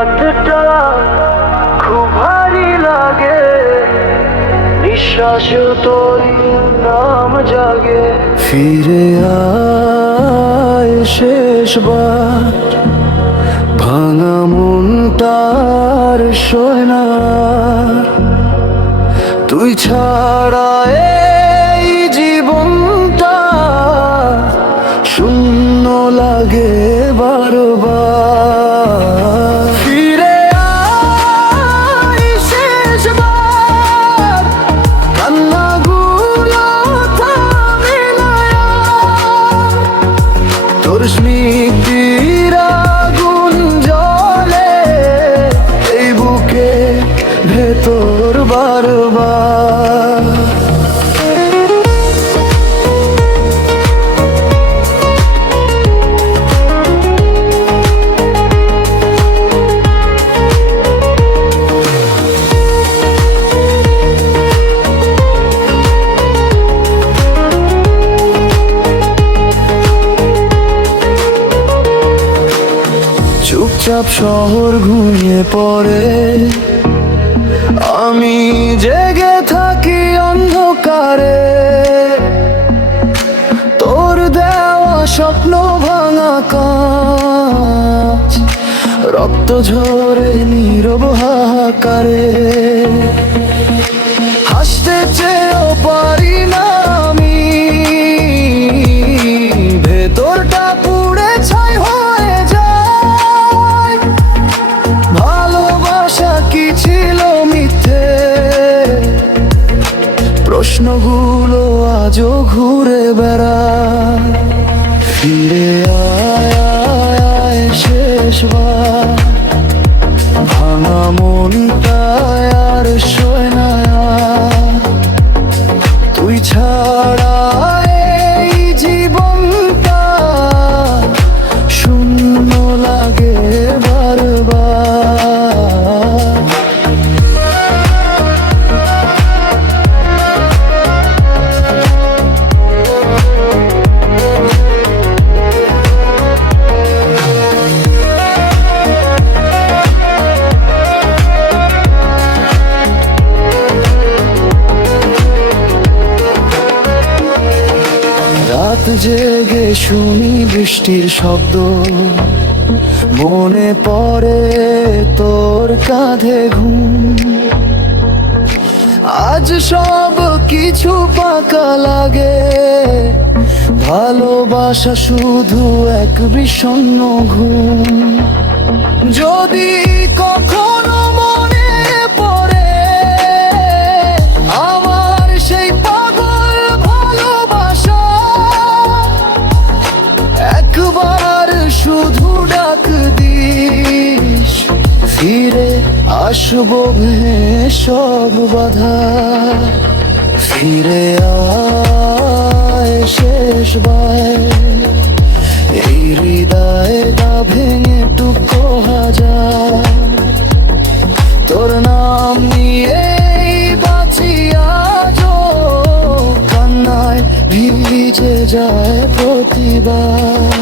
রাতটা খুব ভারী লাগে, নিঃশ্বাস তোর নাম জাগে। ফিরে আয় শেষবার, ভাঙা মনটার সয় না। তুই ছাড়া এই জীবনটা শূন্য লাগে বারবার। ফিরে আয় শেষবার, কান্নাগুলো থামে না আর। তোর স্মৃতির আগুন জ্বলে এই বুকে ভেতর বারবার। চুপচাপ শহর ঘুমিয়ে পড়ে, আমি জেগে থাকি অন্ধকারে। তোর দেওয়া স্বপ্ন ভাঙা কাঁচ, রক্ত ঝরে নীরব হাহাকারে। হাসতে চেয়েও পারি না আমি, ভেতরটা পুড়ে ছাই হয়ে যায়। ভালোবাসা কি ছিল মিথ্যে, প্রশ্নগুলো আজও ঘুরে বেড়ায়। ফিরে আয় আয় আয় শেষবার, ভাঙা মনটায় আর সয় না আর। তুই ছাড়া এই জীবনটা শূন্য লাগে বারবার। রাত জেগে শুনি বৃষ্টির শব্দ, মনে পড়ে তোর কাঁধে ঘুম। আজ সব কিছু ফাঁকা লাগে, ভালোবাসা শুধু এক বিষণ্ণ ঘুম। যদি কখনো মনে পড়ে আমার সেই পাগল ভালোবাসা, একবার শুধু ডাক দিস, ফিরে আসবো ভেঙে সব বাধা। ফিরে আয় শেষবার, এই হৃদয় দা ভেঙে টুকরো হাজার। তোর নাম নিয়ে বাঁচি আজও, কান্নায় ভিজে যায় প্রতিবার।